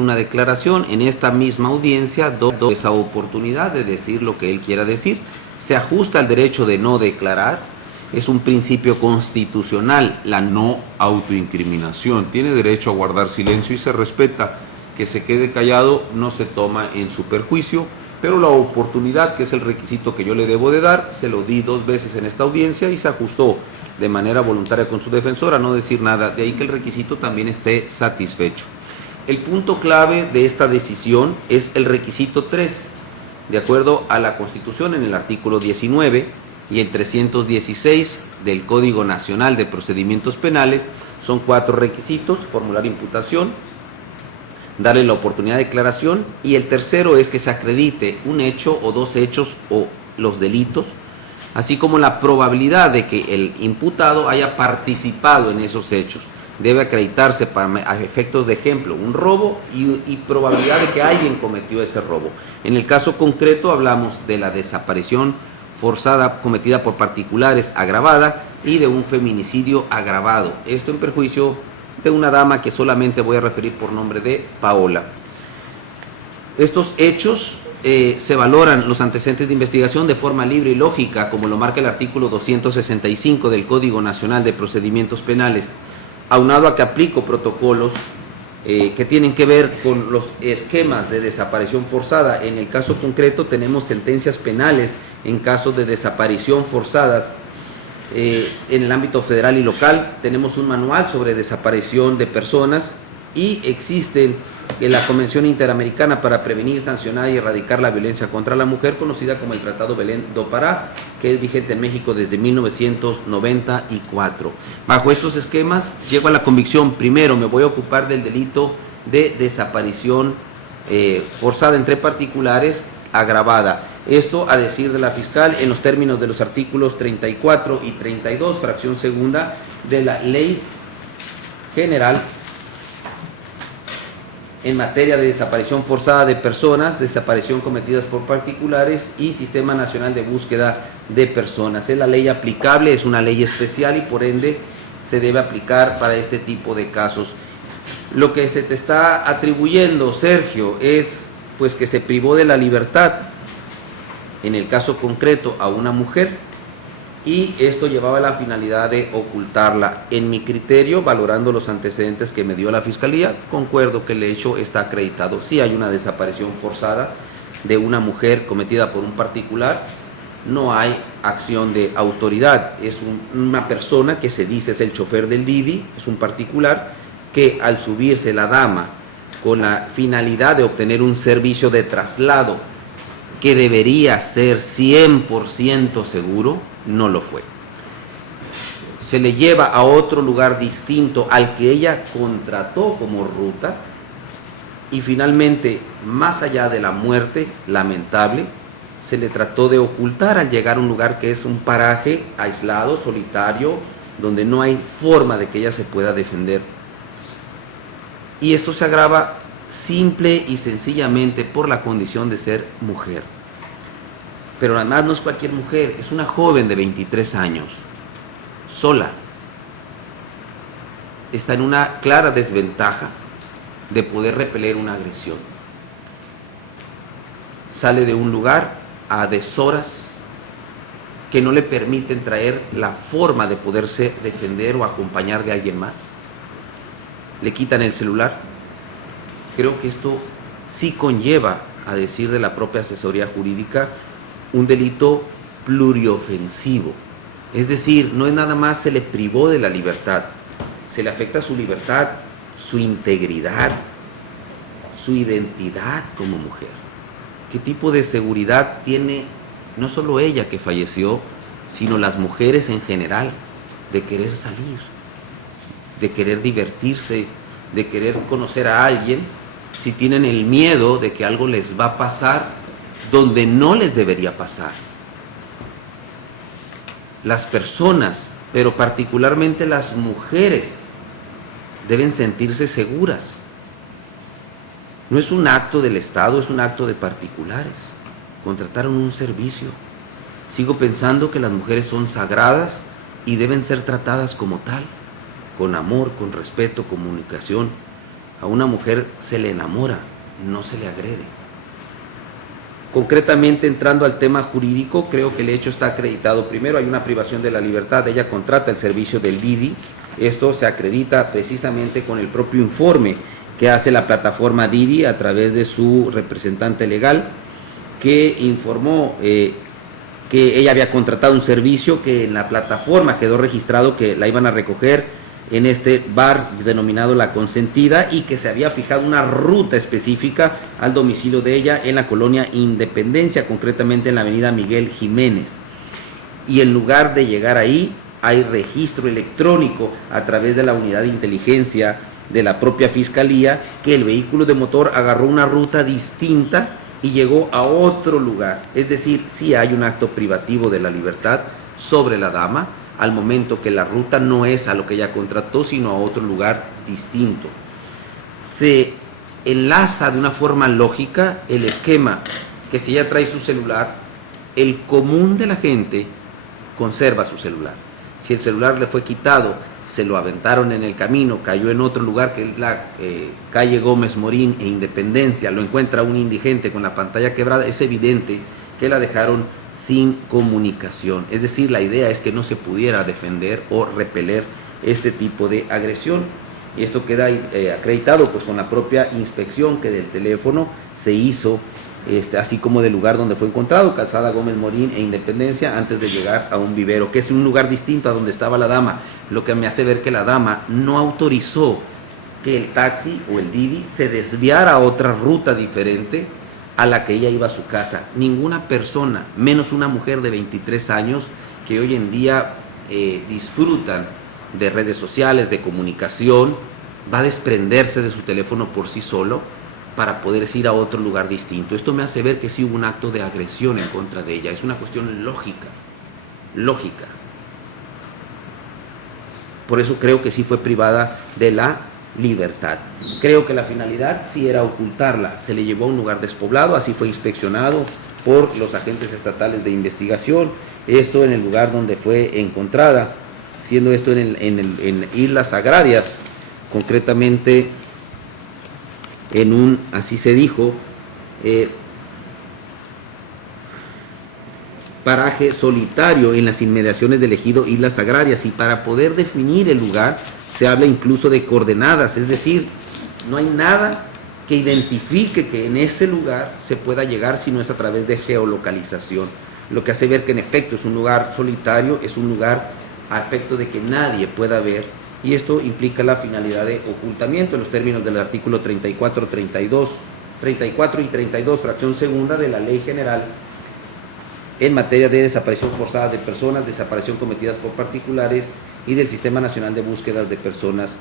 una declaración en esta misma audiencia, esa oportunidad de decir lo que él quiera decir. Se ajusta al derecho de no declarar. Es un principio constitucional, la no autoincriminación. Tiene derecho a guardar silencio y se respeta. Que se quede callado no se toma en su perjuicio, pero la oportunidad, que es el requisito que yo le debo de dar, se lo di 2 veces en esta audiencia y se ajustó de manera voluntaria con su defensor a no decir nada. De ahí que el requisito también esté satisfecho. El punto clave de esta decisión es el requisito 3, de acuerdo a la Constitución en el artículo 19 y el 316 del Código Nacional de Procedimientos Penales. Son 4 requisitos: formular imputación, darle la oportunidad de declaración, y el tercero es que se acredite un hecho o 2 hechos o los delitos, así como la probabilidad de que el imputado haya participado en esos hechos. Debe acreditarse para efectos de ejemplo un robo y probabilidad de que alguien cometió ese robo. En el caso concreto hablamos de la desaparición forzada cometida por particulares agravada y de un feminicidio agravado. Esto en perjuicio de una dama que solamente voy a referir por nombre de Paola. Estos hechos se valoran los antecedentes de investigación de forma libre y lógica, como lo marca el artículo 265 del Código Nacional de Procedimientos Penales, aunado a que aplico protocolos que tienen que ver con los esquemas de desaparición forzada. En el caso concreto tenemos sentencias penales en casos de desaparición forzadas en el ámbito federal y local. Tenemos un manual sobre desaparición de personas y existen la Convención Interamericana para prevenir, sancionar y erradicar la violencia contra la mujer, conocida como el Tratado Belén do Pará, que es vigente en México desde 1994. Bajo estos esquemas llego a la convicción: primero, me voy a ocupar del delito de desaparición forzada entre particulares agravada. Esto, a decir de la fiscal, en los términos de los artículos 34 y 32, fracción segunda de la Ley General en materia de desaparición forzada de personas, desaparición cometidas por particulares y Sistema Nacional de Búsqueda de Personas. Es la ley aplicable, es una ley especial y por ende se debe aplicar para este tipo de casos. Lo que se te está atribuyendo, Sergio, es pues que se privó de la libertad, en el caso concreto a una mujer, y esto llevaba la finalidad de ocultarla. En mi criterio, valorando los antecedentes que me dio la Fiscalía, concuerdo que el hecho está acreditado. Sí hay una desaparición forzada de una mujer cometida por un particular, no hay acción de autoridad. Es una persona que se dice es el chofer del Didi, es un particular que al subirse la dama con la finalidad de obtener un servicio de traslado que debería ser 100% seguro, no lo fue. Se le lleva a otro lugar distinto al que ella contrató como ruta y finalmente, más allá de la muerte lamentable, se le trató de ocultar al llegar a un lugar que es un paraje aislado, solitario, donde no hay forma de que ella se pueda defender. Y esto se agrava simple y sencillamente por la condición de ser mujer. Pero además no es cualquier mujer, es una joven de 23 años, sola. Está en una clara desventaja de poder repeler una agresión. Sale de un lugar a deshoras que no le permiten traer la forma de poderse defender o acompañar de alguien más. Le quitan el celular. Creo que esto sí conlleva, a decir de la propia asesoría jurídica, un delito pluriofensivo. Es decir, no es nada más se le privó de la libertad, se le afecta su libertad, su integridad, su identidad como mujer. ¿Qué tipo de seguridad tiene no solo ella que falleció, sino las mujeres en general, de querer salir, de querer divertirse, de querer conocer a alguien, si tienen el miedo de que algo les va a pasar donde no les debería pasar? Las personas, pero particularmente las mujeres, deben sentirse seguras. No es un acto del Estado, es un acto de particulares. Contrataron un servicio. Sigo pensando que las mujeres son sagradas y deben ser tratadas como tal, con amor, con respeto, comunicación. A una mujer se le enamora, no se le agrede. Concretamente, entrando al tema jurídico, creo que el hecho está acreditado. Primero, hay una privación de la libertad. Ella contrata el servicio del Didi. Esto se acredita precisamente con el propio informe que hace la plataforma Didi a través de su representante legal, que informó que ella había contratado un servicio que en la plataforma quedó registrado que la iban a recoger en este bar denominado La Consentida, y que se había fijado una ruta específica al domicilio de ella en la colonia Independencia, concretamente en la avenida Miguel Jiménez. Y en lugar de llegar ahí, hay registro electrónico a través de la unidad de inteligencia de la propia fiscalía, que el vehículo de motor agarró una ruta distinta y llegó a otro lugar. Es decir, sí hay un acto privativo de la libertad sobre la dama, al momento que la ruta no es a lo que ella contrató, sino a otro lugar distinto. Se enlaza de una forma lógica el esquema que si ella trae su celular, el común de la gente conserva su celular. Si el celular le fue quitado, se lo aventaron en el camino, cayó en otro lugar que es la calle Gómez Morín e Independencia, lo encuentra un indigente con la pantalla quebrada, es evidente que la dejaron sin comunicación. Es decir, la idea es que no se pudiera defender o repeler este tipo de agresión. Y esto queda acreditado pues con la propia inspección que del teléfono se hizo, así como del lugar donde fue encontrado, calzada Gómez Morín e Independencia, antes de llegar a un vivero, que es un lugar distinto a donde estaba la dama, lo que me hace ver que la dama no autorizó que el taxi o el Didi se desviara a otra ruta diferente a la que ella iba a su casa. Ninguna persona, menos una mujer de 23 años, que hoy en día disfrutan de redes sociales, de comunicación, va a desprenderse de su teléfono por sí solo para poder ir a otro lugar distinto. Esto me hace ver que sí hubo un acto de agresión en contra de ella. Es una cuestión lógica. Por eso creo que sí fue privada de la libertad. Creo que la finalidad sí era ocultarla. Se le llevó a un lugar despoblado, así fue inspeccionado por los agentes estatales de investigación. Esto en el lugar donde fue encontrada, siendo esto en Islas Agrarias, concretamente en un, así se dijo, paraje solitario en las inmediaciones del ejido Islas Agrarias. Y para poder definir el lugar se habla incluso de coordenadas, es decir, no hay nada que identifique que en ese lugar se pueda llegar si no es a través de geolocalización, lo que hace ver que en efecto es un lugar solitario, es un lugar a efecto de que nadie pueda ver, y esto implica la finalidad de ocultamiento en los términos del artículo 34 y 32, fracción segunda de la Ley General en materia de desaparición forzada de personas, desaparición cometidas por particulares y del Sistema Nacional de Búsquedas de Personas.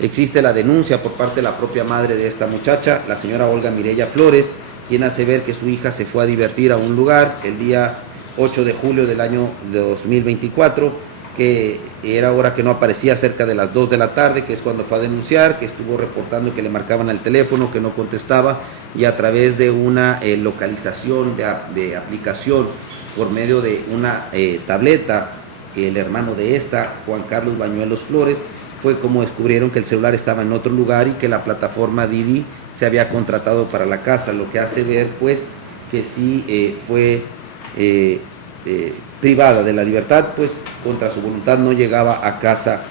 Existe la denuncia por parte de la propia madre de esta muchacha, la señora Olga Mireya Flores, quien hace ver que su hija se fue a divertir a un lugar el día 8 de julio del año 2024, que era hora que no aparecía, cerca de las 2 de la tarde, que es cuando fue a denunciar, que estuvo reportando que le marcaban al teléfono, que no contestaba, y a través de una localización de aplicación por medio de una tableta, el hermano de esta, Juan Carlos Bañuelos Flores, fue como descubrieron que el celular estaba en otro lugar y que la plataforma Didi se había contratado para la casa, lo que hace ver pues que sí fue privada de la libertad, pues contra su voluntad no llegaba a casa,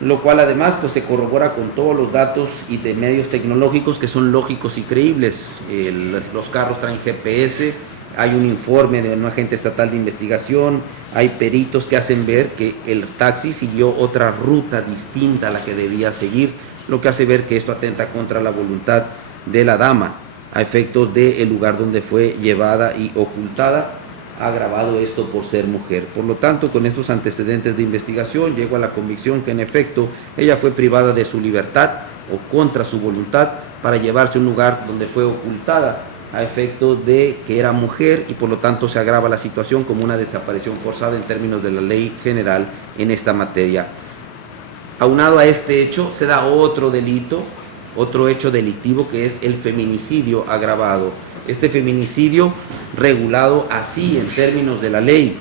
lo cual además pues se corrobora con todos los datos y de medios tecnológicos que son lógicos y creíbles. Los carros traen GPS, hay un informe de un agente estatal de investigación, hay peritos que hacen ver que el taxi siguió otra ruta distinta a la que debía seguir, lo que hace ver que esto atenta contra la voluntad de la dama a efectos del lugar donde fue llevada y ocultada, agravado esto por ser mujer. Por lo tanto, con estos antecedentes de investigación, llego a la convicción que en efecto ella fue privada de su libertad o contra su voluntad para llevarse a un lugar donde fue ocultada a efectos de que era mujer, y por lo tanto se agrava la situación como una desaparición forzada en términos de la ley general en esta materia. Aunado a este hecho, se da otro delito, otro hecho delictivo, que es el feminicidio agravado. Este feminicidio regulado así en términos de la ley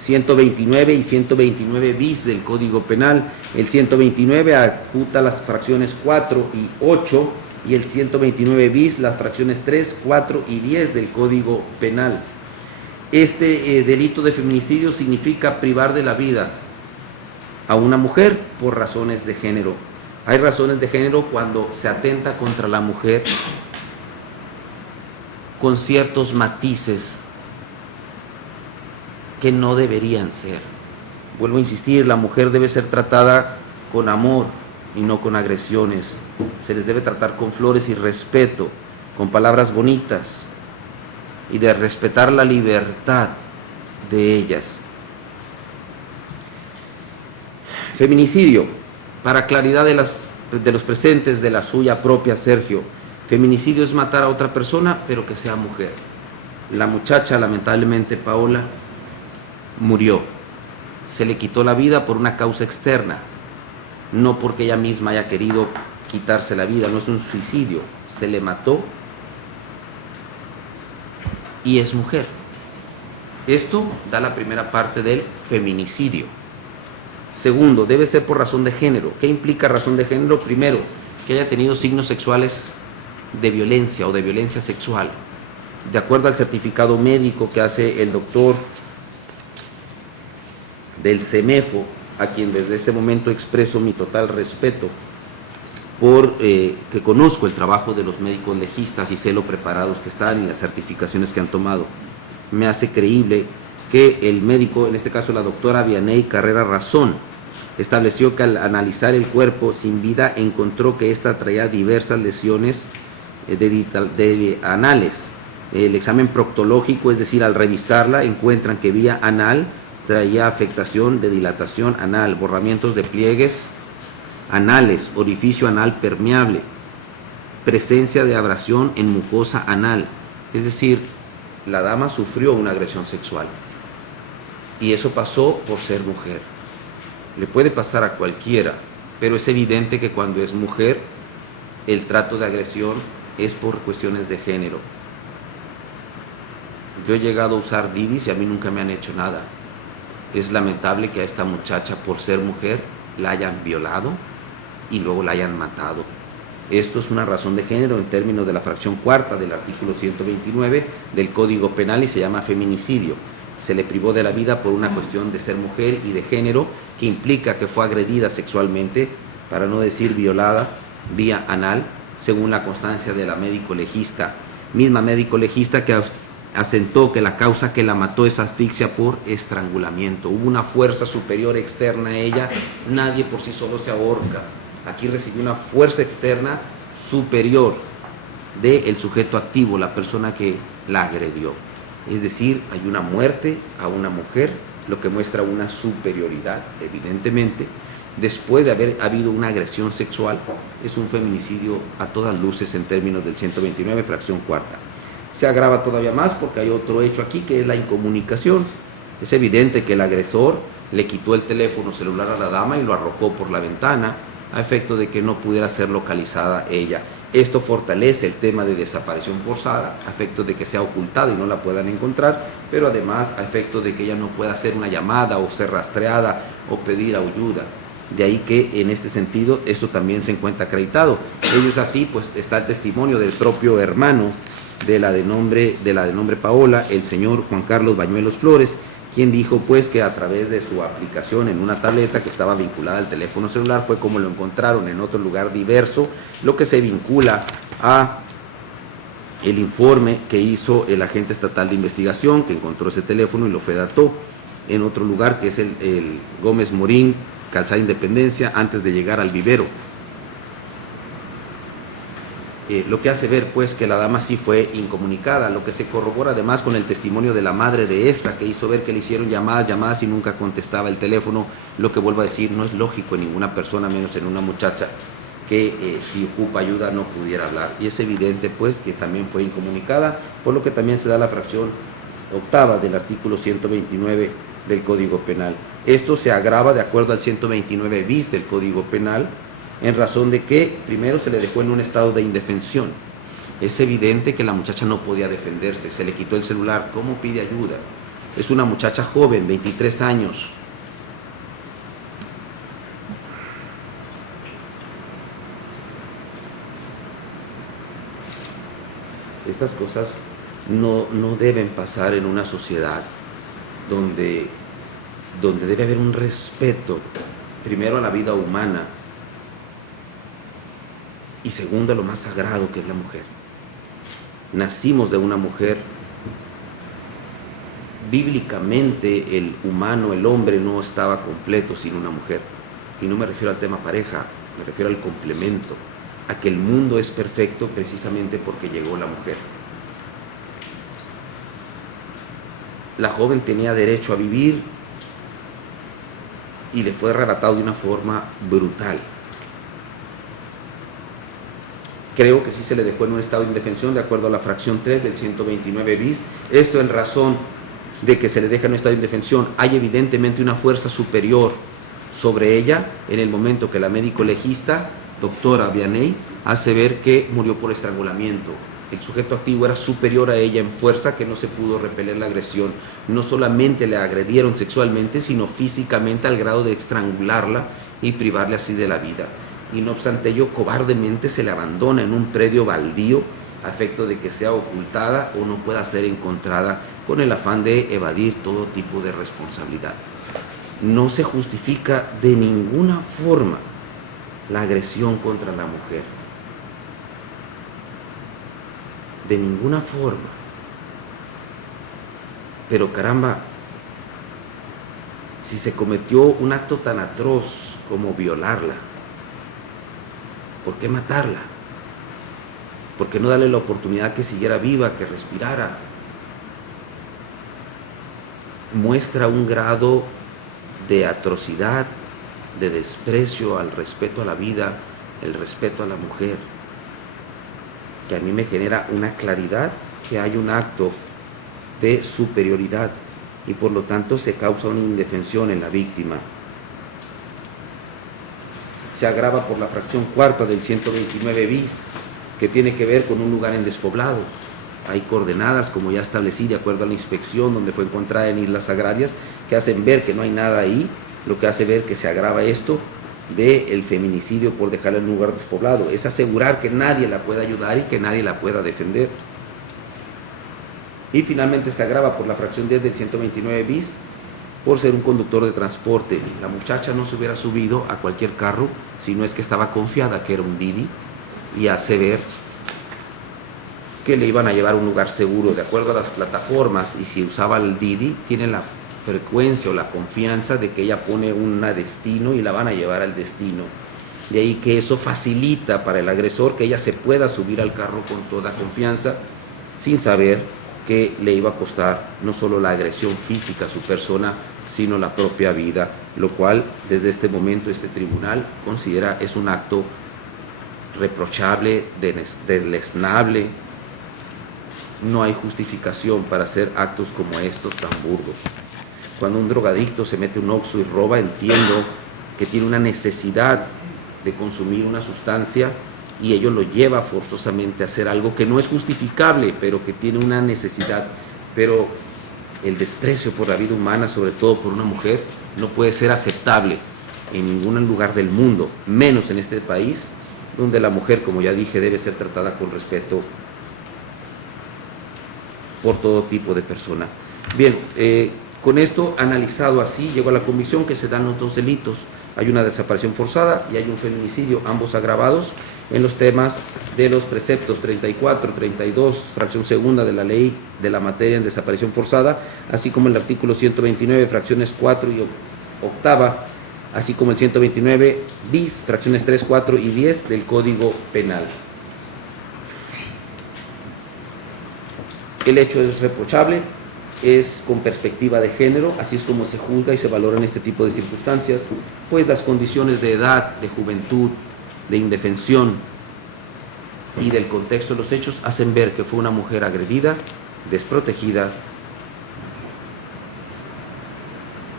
129 y 129 bis del Código Penal. El 129 adjuta las fracciones 4 y 8 y el 129 bis las fracciones 3, 4 y 10 del Código Penal. Este delito de feminicidio significa privar de la vida a una mujer por razones de género. Hay razones de género cuando se atenta contra la mujer con ciertos matices que no deberían ser. Vuelvo a insistir, la mujer debe ser tratada con amor y no con agresiones. Se les debe tratar con flores y respeto, con palabras bonitas y de respetar la libertad de ellas. Feminicidio, para claridad de los presentes, de la suya propia, Sergio. Feminicidio es matar a otra persona, pero que sea mujer. La muchacha, lamentablemente, Paola, murió. Se le quitó la vida por una causa externa, no porque ella misma haya querido quitarse la vida, no es un suicidio, se le mató y es mujer. Esto da la primera parte del feminicidio. Segundo, debe ser por razón de género. ¿Qué implica razón de género? Primero, que haya tenido signos sexuales de violencia o de violencia sexual. De acuerdo al certificado médico que hace el doctor del CEMEFO, a quien desde este momento expreso mi total respeto por que conozco el trabajo de los médicos legistas y sé lo preparados que están y las certificaciones que han tomado. Me hace creíble que el médico, en este caso la doctora Vianey Carrera Razón, estableció que al analizar el cuerpo sin vida encontró que ésta traía diversas lesiones de anales. El examen proctológico, es decir, al revisarla encuentran que vía anal traía afectación de dilatación anal, borramientos de pliegues anales, orificio anal permeable, presencia de abrasión en mucosa anal. Es decir, la dama sufrió una agresión sexual y eso pasó por ser mujer. Le puede pasar a cualquiera, pero es evidente que cuando es mujer el trato de agresión es por cuestiones de género. Yo he llegado a usar Didis y a mí nunca me han hecho nada. Es lamentable que a esta muchacha, por ser mujer, la hayan violado y luego la hayan matado. Esto es una razón de género en términos de la fracción cuarta del artículo 129 del Código Penal y se llama feminicidio. Se le privó de la vida por una cuestión de ser mujer y de género, que implica que fue agredida sexualmente, para no decir violada, vía anal, según la constancia de la médico legista, misma médico legista que asentó que la causa que la mató es asfixia por estrangulamiento. Hubo una fuerza superior externa a ella, nadie por sí solo se ahorca. Aquí recibió una fuerza externa superior del sujeto activo, la persona que la agredió. Es decir, hay una muerte a una mujer, lo que muestra una superioridad, evidentemente. Después de haber habido una agresión sexual, es un feminicidio a todas luces en términos del 129, fracción cuarta. Se agrava todavía más porque hay otro hecho aquí que es la incomunicación. Es evidente que el agresor le quitó el teléfono celular a la dama y lo arrojó por la ventana a efecto de que no pudiera ser localizada ella. Esto fortalece el tema de desaparición forzada, a efecto de que sea ocultada y no la puedan encontrar, pero además a efecto de que ella no pueda hacer una llamada o ser rastreada o pedir ayuda. De ahí que en este sentido esto también se encuentra acreditado. Ellos así, pues está el testimonio del propio hermano de la de nombre Paola, el señor Juan Carlos Bañuelos Flores, quien dijo pues que a través de su aplicación en una tableta que estaba vinculada al teléfono celular fue como lo encontraron en otro lugar diverso, lo que se vincula a el informe que hizo el agente estatal de investigación que encontró ese teléfono y lo fedató en otro lugar que es el Gómez Morín, Calzada Independencia, antes de llegar al vivero. Lo que hace ver pues que la dama sí fue incomunicada, lo que se corrobora además con el testimonio de la madre de esta, que hizo ver que le hicieron llamadas y nunca contestaba el teléfono, lo que vuelvo a decir, no es lógico en ninguna persona, menos en una muchacha, que si ocupa ayuda no pudiera hablar. Y es evidente pues que también fue incomunicada, por lo que también se da la fracción octava del artículo 129 del Código Penal. Esto se agrava de acuerdo al 129 bis del Código Penal, en razón de que primero se le dejó en un estado de indefensión. Es evidente que la muchacha no podía defenderse, se le quitó el celular, ¿cómo pide ayuda? Es una muchacha joven, 23 años. Estas cosas no deben pasar en una sociedad donde debe haber un respeto, primero a la vida humana y segundo a lo más sagrado que es la mujer. Nacimos de una mujer. Bíblicamente el humano, el hombre no estaba completo sin una mujer. Y no me refiero al tema pareja, me refiero al complemento, a que el mundo es perfecto precisamente porque llegó la mujer. La joven tenía derecho a vivir y le fue arrebatado de una forma brutal. Creo que sí se le dejó en un estado de indefensión de acuerdo a la fracción 3 del 129 bis. Esto en razón de que se le deja en un estado de indefensión. Hay evidentemente una fuerza superior sobre ella en el momento que la médico legista, doctora Vianney, hace ver que murió por estrangulamiento. El sujeto activo era superior a ella en fuerza, que no se pudo repeler la agresión. No solamente le agredieron sexualmente, sino físicamente al grado de estrangularla y privarle así de la vida. Y no obstante ello, cobardemente se le abandona en un predio baldío a efecto de que sea ocultada o no pueda ser encontrada, con el afán de evadir todo tipo de responsabilidad. No se justifica de ninguna forma la agresión contra la mujer. De ninguna forma. Pero caramba, si se cometió un acto tan atroz como violarla, ¿por qué matarla? ¿Por qué no darle la oportunidad que siguiera viva, que respirara? Muestra un grado de atrocidad, de desprecio al respeto a la vida, el respeto a la mujer, que a mí me genera una claridad que hay un acto de superioridad y por lo tanto se causa una indefensión en la víctima. Se agrava por la fracción cuarta del 129 bis, que tiene que ver con un lugar en despoblado. Hay coordenadas, como ya establecí, de acuerdo a la inspección, donde fue encontrada en Islas Agrarias, que hacen ver que no hay nada ahí, lo que hace ver que se agrava esto del feminicidio por dejarla en un lugar despoblado. Es asegurar que nadie la pueda ayudar y que nadie la pueda defender. Y finalmente se agrava por la fracción 10 del 129 bis, por ser un conductor de transporte. La muchacha no se hubiera subido a cualquier carro si no es que estaba confiada que era un Didi, y hace ver que le iban a llevar a un lugar seguro de acuerdo a las plataformas, y si usaba el Didi tiene la frecuencia o la confianza de que ella pone un destino y la van a llevar al destino. De ahí que eso facilita para el agresor que ella se pueda subir al carro con toda confianza, sin saber que le iba a costar no solo la agresión física a su persona, sino la propia vida, lo cual desde este momento este tribunal considera es un acto reprochable, deleznable. No hay justificación para hacer actos como estos tan burdos. Cuando un drogadicto se mete un Oxxo y roba, entiendo que tiene una necesidad de consumir una sustancia y ello lo lleva forzosamente a hacer algo que no es justificable, pero que tiene una necesidad. Pero el desprecio por la vida humana, sobre todo por una mujer, no puede ser aceptable en ningún lugar del mundo, menos en este país, donde la mujer, como ya dije, debe ser tratada con respeto por todo tipo de persona. Bien, con esto analizado así, llego a la convicción que se dan otros delitos. Hay una desaparición forzada y hay un feminicidio, ambos agravados en los temas de los preceptos 34, 32, fracción segunda de la ley de la materia en desaparición forzada, así como el artículo 129, fracciones 4 y octava, así como el 129 bis, fracciones 3, 4 y 10 del Código Penal. El hecho es reprochable, es con perspectiva de género, así es como se juzga y se valoran este tipo de circunstancias, pues las condiciones de edad, de juventud, de indefensión y del contexto de los hechos hacen ver que fue una mujer agredida, desprotegida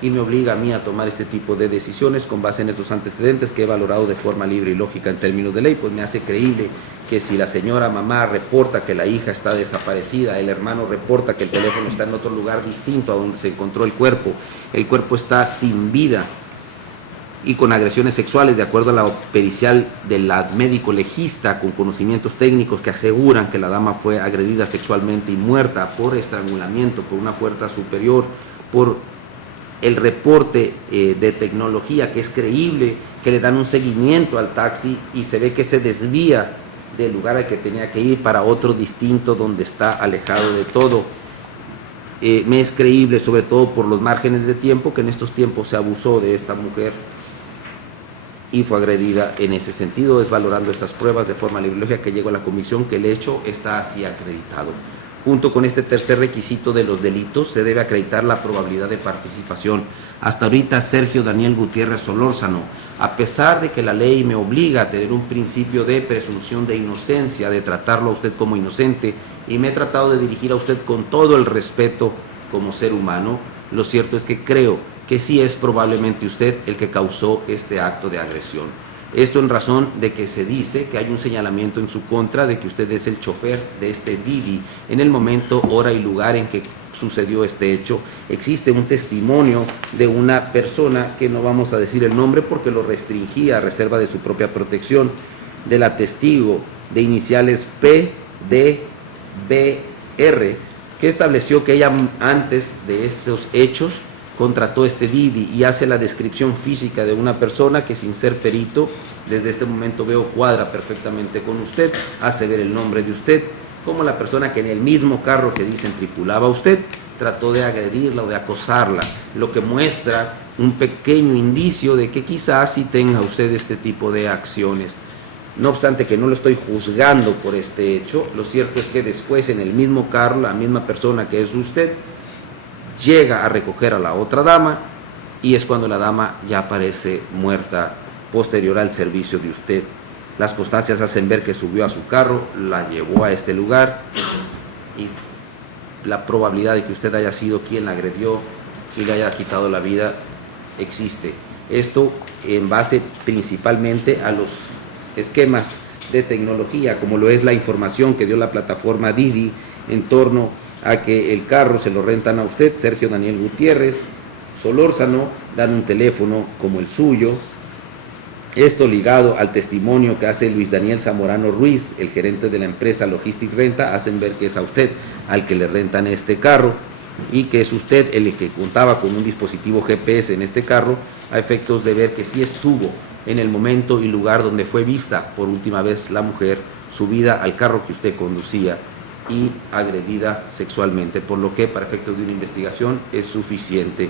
y me obliga a mí a tomar este tipo de decisiones con base en estos antecedentes que he valorado de forma libre y lógica en términos de ley, pues me hace creíble que si la señora mamá reporta que la hija está desaparecida, el hermano reporta que el teléfono está en otro lugar distinto a donde se encontró el cuerpo está sin vida y con agresiones sexuales, de acuerdo a la pericial del médico legista con conocimientos técnicos que aseguran que la dama fue agredida sexualmente y muerta por estrangulamiento, por una fuerza superior, por el reporte de tecnología que es creíble, que le dan un seguimiento al taxi y se ve que se desvía del lugar al que tenía que ir para otro distinto donde está alejado de todo. Me es creíble, sobre todo por los márgenes de tiempo, que en estos tiempos se abusó de esta mujer y fue agredida en ese sentido. Es valorando estas pruebas de forma libre y lógica que llego a la convicción que el hecho está así acreditado. Junto con este tercer requisito de los delitos, se debe acreditar la probabilidad de participación. Hasta ahorita, Sergio Daniel Gutiérrez Solórzano, a pesar de que la ley me obliga a tener un principio de presunción de inocencia, de tratarlo a usted como inocente, y me he tratado de dirigir a usted con todo el respeto como ser humano, lo cierto es que creo que sí es probablemente usted el que causó este acto de agresión. Esto en razón de que se dice que hay un señalamiento en su contra de que usted es el chofer de este Didi en el momento, hora y lugar en que sucedió este hecho. Existe un testimonio de una persona que no vamos a decir el nombre porque lo restringía a reserva de su propia protección, de la testigo de iniciales PDBR, que estableció que ella antes de estos hechos contrató este Didi y hace la descripción física de una persona que, sin ser perito, desde este momento veo cuadra perfectamente con usted, hace ver el nombre de usted, como la persona que en el mismo carro que dicen tripulaba usted, trató de agredirla o de acosarla, lo que muestra un pequeño indicio de que quizás sí tenga usted este tipo de acciones. No obstante que no lo estoy juzgando por este hecho, lo cierto es que después en el mismo carro, la misma persona que es usted, llega a recoger a la otra dama y es cuando la dama ya aparece muerta posterior al servicio de usted. Las constancias hacen ver que subió a su carro, la llevó a este lugar y la probabilidad de que usted haya sido quien la agredió y le haya quitado la vida existe. Esto en base principalmente a los esquemas de tecnología, como lo es la información que dio la plataforma Didi en torno a que el carro se lo rentan a usted, Sergio Daniel Gutiérrez Solórzano, dan un teléfono como el suyo. Esto ligado al testimonio que hace Luis Daniel Zamorano Ruiz, el gerente de la empresa Logistic Renta, hacen ver que es a usted al que le rentan este carro y que es usted el que contaba con un dispositivo GPS en este carro, a efectos de ver que sí estuvo en el momento y lugar donde fue vista por última vez la mujer, subida al carro que usted conducía y agredida sexualmente, por lo que para efectos de una investigación es suficiente.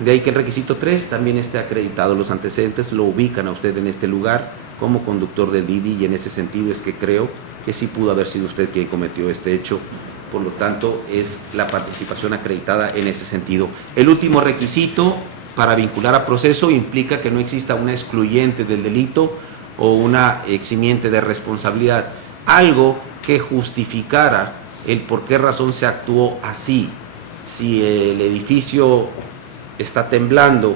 De ahí que el requisito 3 también esté acreditado. Los antecedentes lo ubican a usted en este lugar como conductor del Didi y en ese sentido es que creo que sí pudo haber sido usted quien cometió este hecho. Por lo tanto, es la participación acreditada en ese sentido. El último requisito para vincular a proceso implica que no exista una excluyente del delito o una eximiente de responsabilidad. Algo que justificara el por qué razón se actuó así. Si el edificio está temblando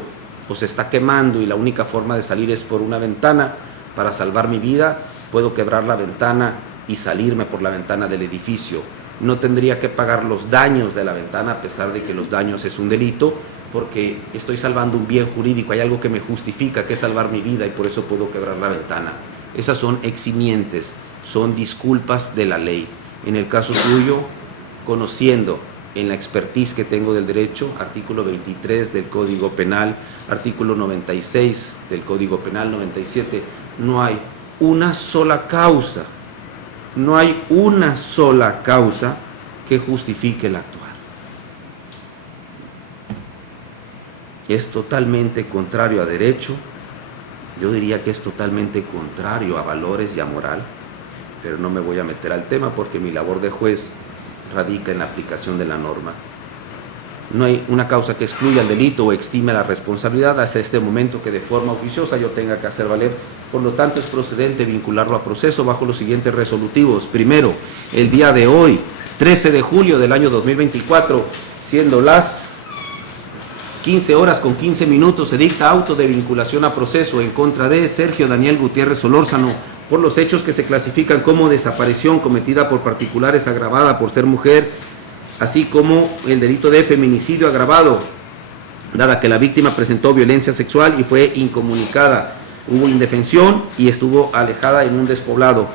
o se está quemando y la única forma de salir es por una ventana para salvar mi vida, puedo quebrar la ventana y salirme por la ventana del edificio. No tendría que pagar los daños de la ventana, a pesar de que los daños es un delito, porque estoy salvando un bien jurídico, hay algo que me justifica que es salvar mi vida y por eso puedo quebrar la ventana. Esas son eximientes, son disculpas de la ley. En el caso suyo, conociendo en la expertise que tengo del derecho, artículo 23 del Código Penal, artículo 96 del Código Penal, 97, no hay una sola causa, no hay una sola causa que justifique el actuar. Es totalmente contrario a derecho, yo diría que es totalmente contrario a valores y a moral, pero no me voy a meter al tema porque mi labor de juez radica en la aplicación de la norma. No hay una causa que excluya el delito o exime la responsabilidad hasta este momento que de forma oficiosa yo tenga que hacer valer. Por lo tanto, es procedente vincularlo a proceso bajo los siguientes resolutivos. Primero, el día de hoy, 13 de julio del año 2024, siendo las 15 horas con 15 minutos se dicta auto de vinculación a proceso en contra de Sergio Daniel Gutiérrez Solórzano por los hechos que se clasifican como desaparición cometida por particulares agravada por ser mujer, así como el delito de feminicidio agravado, dada que la víctima presentó violencia sexual y fue incomunicada, hubo indefensión y estuvo alejada en un despoblado.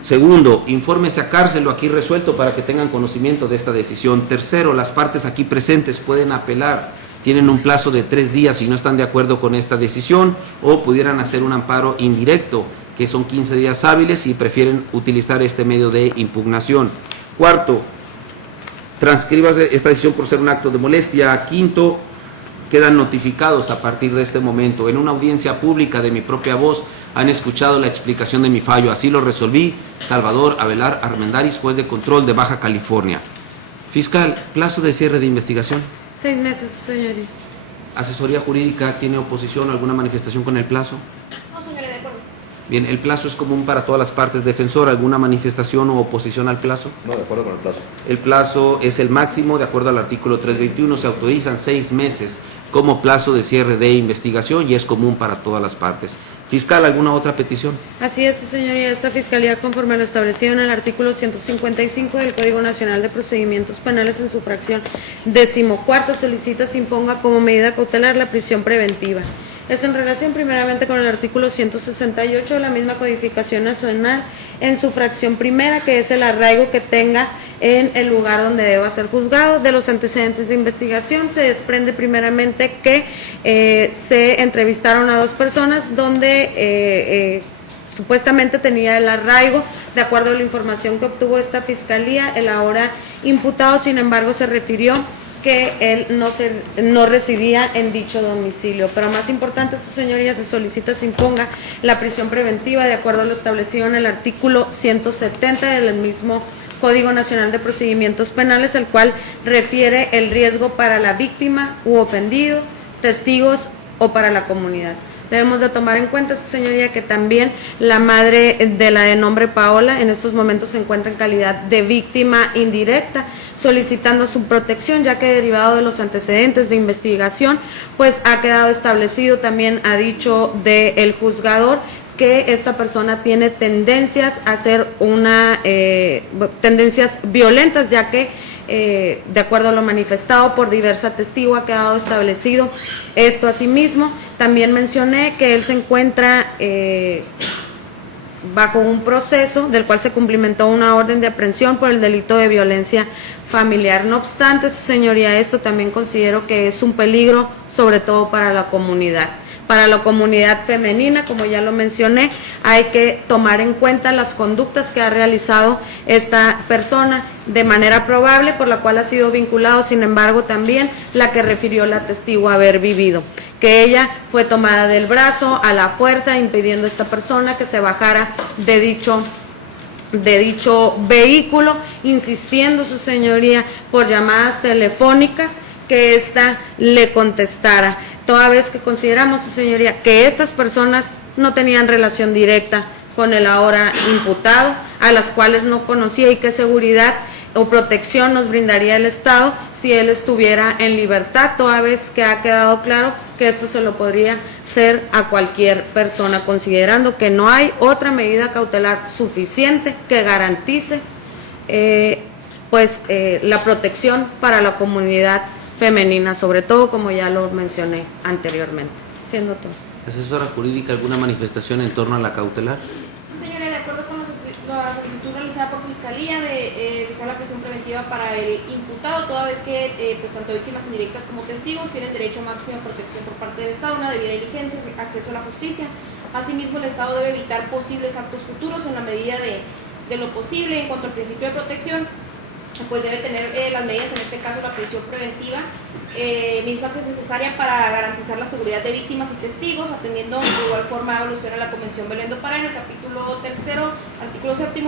Segundo, infórmese a cárcel lo aquí resuelto para que tengan conocimiento de esta decisión. Tercero, las partes aquí presentes pueden apelar, tienen un plazo de 3 días si no están de acuerdo con esta decisión, o pudieran hacer un amparo indirecto, que son 15 días hábiles si prefieren utilizar este medio de impugnación. Cuarto, transcríbase esta decisión por ser un acto de molestia. Quinto, quedan notificados a partir de este momento. En una audiencia pública de mi propia voz han escuchado la explicación de mi fallo. Así lo resolví. Salvador Avelar Armendáriz, juez de control de Baja California. Fiscal, plazo de cierre de investigación. 6 meses, señoría. ¿Asesoría jurídica tiene oposición o alguna manifestación con el plazo? No, señoría, de acuerdo. Bien, ¿el plazo es común para todas las partes? Defensor, ¿alguna manifestación o oposición al plazo? No, de acuerdo con el plazo. El plazo es el máximo, de acuerdo al artículo 321, se autorizan 6 meses como plazo de cierre de investigación y es común para todas las partes. Fiscal, ¿alguna otra petición? Así es, su señoría. Esta Fiscalía, conforme a lo establecido en el artículo 155 del Código Nacional de Procedimientos Penales en su fracción 14ª, solicita se imponga como medida cautelar la prisión preventiva. Es en relación primeramente con el artículo 168 de la misma Codificación Nacional en su fracción primera, que es el arraigo que tenga en el lugar donde deba ser juzgado. De los antecedentes de investigación se desprende primeramente que se entrevistaron a 2 personas donde supuestamente tenía el arraigo. De acuerdo a la información que obtuvo esta Fiscalía, el ahora imputado, sin embargo, se refirió que él no residía en dicho domicilio. Pero más importante, su señoría, se solicita se imponga la prisión preventiva de acuerdo a lo establecido en el artículo 170 del mismo Código Nacional de Procedimientos Penales, el cual refiere el riesgo para la víctima u ofendido, testigos o para la comunidad. Debemos de tomar en cuenta, su señoría, que también la madre de la de nombre Paola en estos momentos se encuentra en calidad de víctima indirecta, solicitando su protección, ya que derivado de los antecedentes de investigación, pues ha quedado establecido, también ha dicho del juzgador, que esta persona tiene tendencias a ser tendencias violentas, ya que de acuerdo a lo manifestado por diversa testigo ha quedado establecido esto. Asimismo, también mencioné que él se encuentra bajo un proceso del cual se cumplimentó una orden de aprehensión por el delito de violencia familiar. No obstante, su señoría, esto también considero que es un peligro, sobre todo para la comunidad. Para la comunidad femenina, como ya lo mencioné, hay que tomar en cuenta las conductas que ha realizado esta persona de manera probable, por la cual ha sido vinculado, sin embargo, también la que refirió la testigo haber vivido, que ella fue tomada del brazo a la fuerza, impidiendo a esta persona que se bajara de dicho vehículo, insistiendo, su señoría, por llamadas telefónicas, que ésta le contestara. Toda vez que consideramos, su señoría, que estas personas no tenían relación directa con el ahora imputado, a las cuales no conocía, y qué seguridad o protección nos brindaría el Estado si él estuviera en libertad, toda vez que ha quedado claro que esto se lo podría hacer a cualquier persona, considerando que no hay otra medida cautelar suficiente que garantice la protección para la comunidad femenina, sobre todo, como ya lo mencioné anteriormente. Siendo todo. ¿Asesora jurídica, alguna manifestación en torno a la cautelar? Señora, de acuerdo con la solicitud realizada por Fiscalía de fijar la prisión preventiva para el imputado, toda vez que tanto víctimas indirectas como testigos tienen derecho a máxima protección por parte del Estado, una debida diligencia, acceso a la justicia. Asimismo, el Estado debe evitar posibles actos futuros en la medida de lo posible. En cuanto al principio de protección, pues debe tener las medidas, en este caso la prisión preventiva, misma que es necesaria para garantizar la seguridad de víctimas y testigos, atendiendo de igual forma a evolución a la Convención Belén do Pará, en el capítulo 3, artículo 7,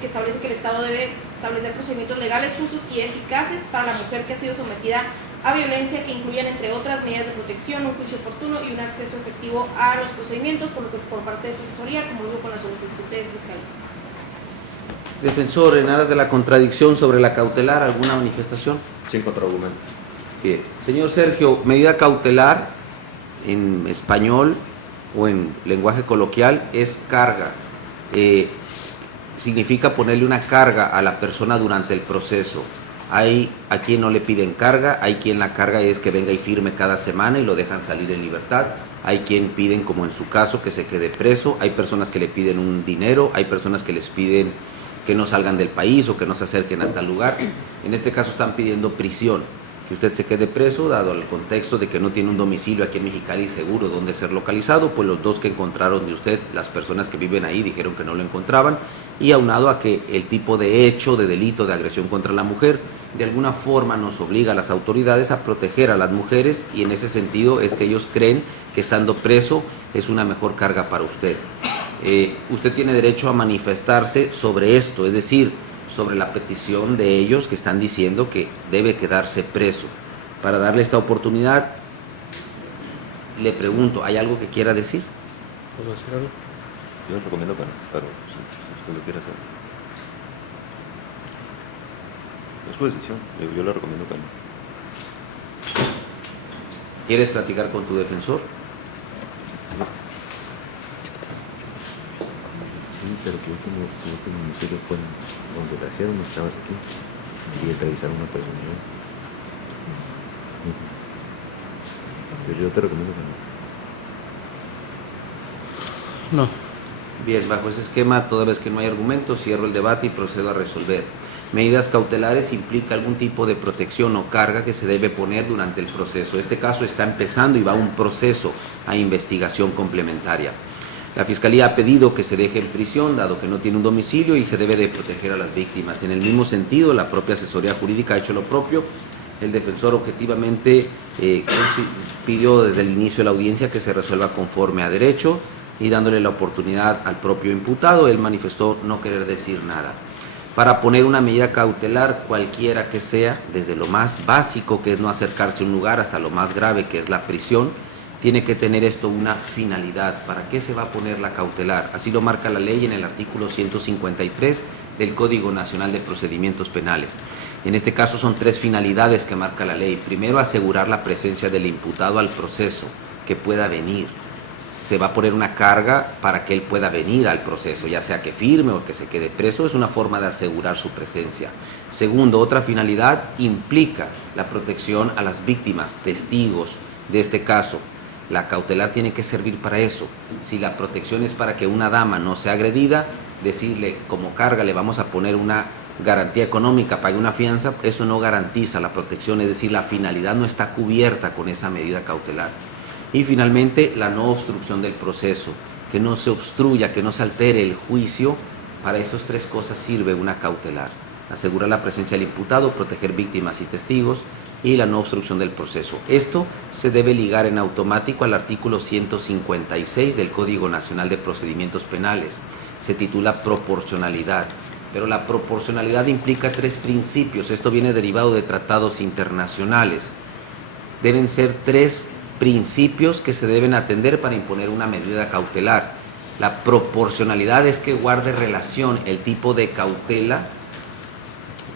que establece que el Estado debe establecer procedimientos legales, justos y eficaces para la mujer que ha sido sometida a violencia, que incluyan, entre otras medidas de protección, un juicio oportuno y un acceso efectivo a los procedimientos, por lo que por parte de esta asesoría, como digo, con la solicitud de Fiscalía. Defensor, en aras de la contradicción sobre la cautelar, ¿alguna manifestación? Sin contraargumento. Bien. Señor Sergio, medida cautelar en español o en lenguaje coloquial es carga. Significa ponerle una carga a la persona durante el proceso. Hay a quien no le piden carga, hay quien la carga es que venga y firme cada semana y lo dejan salir en libertad. Hay quien piden, como en su caso, que se quede preso. Hay personas que le piden un dinero, hay personas que les piden que no salgan del país o que no se acerquen a tal lugar. En este caso están pidiendo prisión, que usted se quede preso, dado el contexto de que no tiene un domicilio aquí en Mexicali seguro donde ser localizado, pues los dos que encontraron de usted, las personas que viven ahí dijeron que no lo encontraban, y aunado a que el tipo de hecho, de delito, de agresión contra la mujer, de alguna forma nos obliga a las autoridades a proteger a las mujeres, y en ese sentido es que ellos creen que estando preso es una mejor carga para usted. Usted tiene derecho a manifestarse sobre esto, es decir, sobre la petición de ellos que están diciendo que debe quedarse preso. Para darle esta oportunidad, le pregunto, ¿hay algo que quiera decir? ¿Puedo decir algo? Yo les recomiendo que no, pero si usted lo quiere hacer. Es su decisión, yo le recomiendo que no. ¿Quieres platicar con tu defensor? Sí, pero que último domicilio fue donde trajeron, no estabas aquí. Y entrevistaron a una persona. Pero yo te recomiendo que no. No. Bien, bajo ese esquema, toda vez que no hay argumentos, cierro el debate y procedo a resolver. Medidas cautelares implica algún tipo de protección o carga que se debe poner durante el proceso. Este caso está empezando y va a un proceso a investigación complementaria. La Fiscalía ha pedido que se deje en prisión, dado que no tiene un domicilio, y se debe de proteger a las víctimas. En el mismo sentido, la propia asesoría jurídica ha hecho lo propio. El defensor objetivamente pidió desde el inicio de la audiencia que se resuelva conforme a derecho, y dándole la oportunidad al propio imputado, él manifestó no querer decir nada. Para poner una medida cautelar, cualquiera que sea, desde lo más básico, que es no acercarse a un lugar, hasta lo más grave, que es la prisión, tiene que tener esto una finalidad. ¿Para qué se va a poner la cautelar? Así lo marca la ley en el artículo 153 del Código Nacional de Procedimientos Penales. En este caso son tres finalidades que marca la ley. Primero, asegurar la presencia del imputado al proceso, que pueda venir. Se va a poner una carga para que él pueda venir al proceso, ya sea que firme o que se quede preso. Es una forma de asegurar su presencia. Segundo, otra finalidad implica la protección a las víctimas, testigos de este caso. La cautelar tiene que servir para eso. Si la protección es para que una dama no sea agredida, decirle como carga le vamos a poner una garantía económica, pague una fianza, eso no garantiza la protección, es decir, la finalidad no está cubierta con esa medida cautelar. Y finalmente, la no obstrucción del proceso, que no se obstruya, que no se altere el juicio. Para esas tres cosas sirve una cautelar: asegurar la presencia del imputado, proteger víctimas y testigos, y la no obstrucción del proceso. Esto se debe ligar en automático al artículo 156 del Código Nacional de Procedimientos Penales. Se titula proporcionalidad, pero la proporcionalidad implica tres principios. Esto viene derivado de tratados internacionales. Deben ser tres principios que se deben atender para imponer una medida cautelar. La proporcionalidad es que guarde relación el tipo de cautela,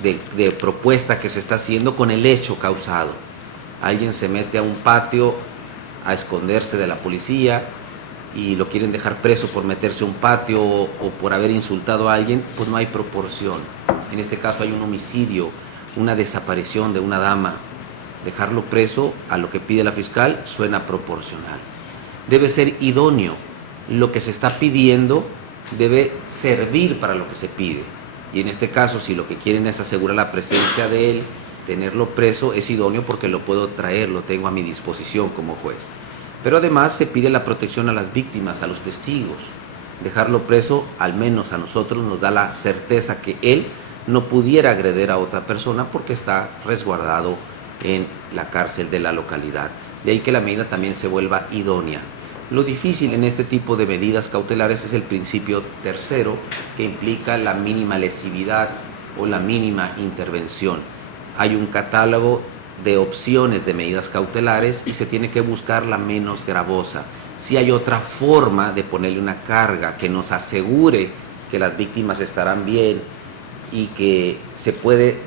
de propuesta que se está haciendo con el hecho causado. Alguien se mete a un patio a esconderse de la policía y lo quieren dejar preso por meterse a un patio o por haber insultado a alguien, pues no hay proporción. En este caso hay un homicidio, una desaparición de una dama. Dejarlo preso a lo que pide la fiscal suena proporcional. Debe ser idóneo. Lo que se está pidiendo debe servir para lo que se pide. Y en este caso, si lo que quieren es asegurar la presencia de él, tenerlo preso, es idóneo porque lo puedo traer, lo tengo a mi disposición como juez. Pero además se pide la protección a las víctimas, a los testigos. Dejarlo preso, al menos a nosotros, nos da la certeza que él no pudiera agredir a otra persona porque está resguardado en la cárcel de la localidad. De ahí que la medida también se vuelva idónea. Lo difícil en este tipo de medidas cautelares es el principio tercero, que implica la mínima lesividad o la mínima intervención. Hay un catálogo de opciones de medidas cautelares y se tiene que buscar la menos gravosa. Si hay otra forma de ponerle una carga que nos asegure que las víctimas estarán bien y que se puede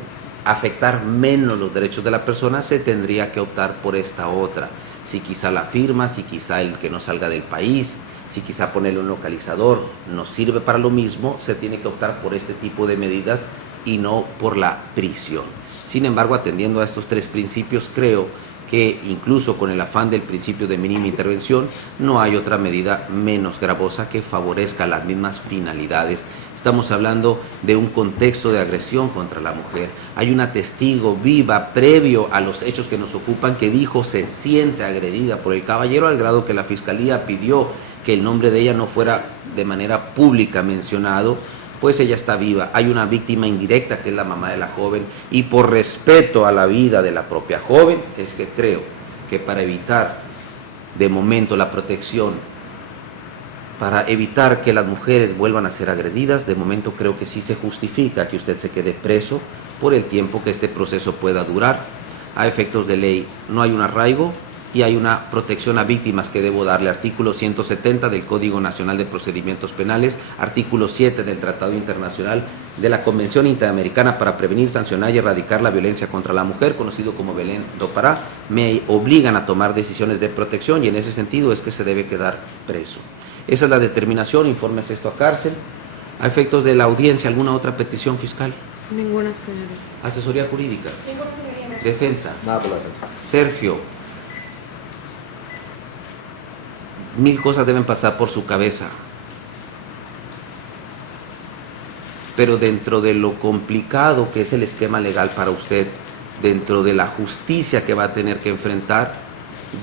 afectar menos los derechos de la persona, se tendría que optar por esta otra. Si quizá la firma, si quizá el que no salga del país, si quizá ponerle un localizador no sirve para lo mismo, se tiene que optar por este tipo de medidas y no por la prisión. Sin embargo, atendiendo a estos tres principios, creo que incluso con el afán del principio de mínima intervención, no hay otra medida menos gravosa que favorezca las mismas finalidades. Estamos hablando de un contexto de agresión contra la mujer. Hay una testigo viva previo a los hechos que nos ocupan que dijo se siente agredida por el caballero, al grado que la Fiscalía pidió que el nombre de ella no fuera de manera pública mencionado, pues ella está viva. Hay una víctima indirecta que es la mamá de la joven, y por respeto a la vida de la propia joven es que creo que para evitar de momento la protección, para evitar que las mujeres vuelvan a ser agredidas, de momento creo que sí se justifica que usted se quede preso por el tiempo que este proceso pueda durar. A efectos de ley no hay un arraigo y hay una protección a víctimas que debo darle. Artículo 170 del Código Nacional de Procedimientos Penales, artículo 7 del Tratado Internacional de la Convención Interamericana para prevenir, sancionar y erradicar la violencia contra la mujer, conocido como Belén do Pará, me obligan a tomar decisiones de protección, y en ese sentido es que se debe quedar preso. Esa es la determinación, informes esto a cárcel. A efectos de la audiencia, ¿alguna otra petición fiscal? Ninguna, señora. Asesoría jurídica. Ninguna señoría. Defensa. Nada por la defensa. Sergio. Mil cosas deben pasar por su cabeza. Pero dentro de lo complicado que es el esquema legal para usted, dentro de la justicia que va a tener que enfrentar,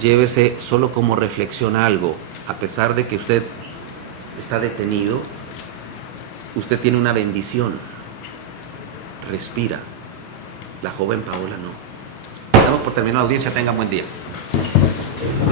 llévese solo como reflexión algo. A pesar de que usted está detenido, usted tiene una bendición. Respira. La joven Paola no. Estamos por terminar la audiencia. Tengan buen día.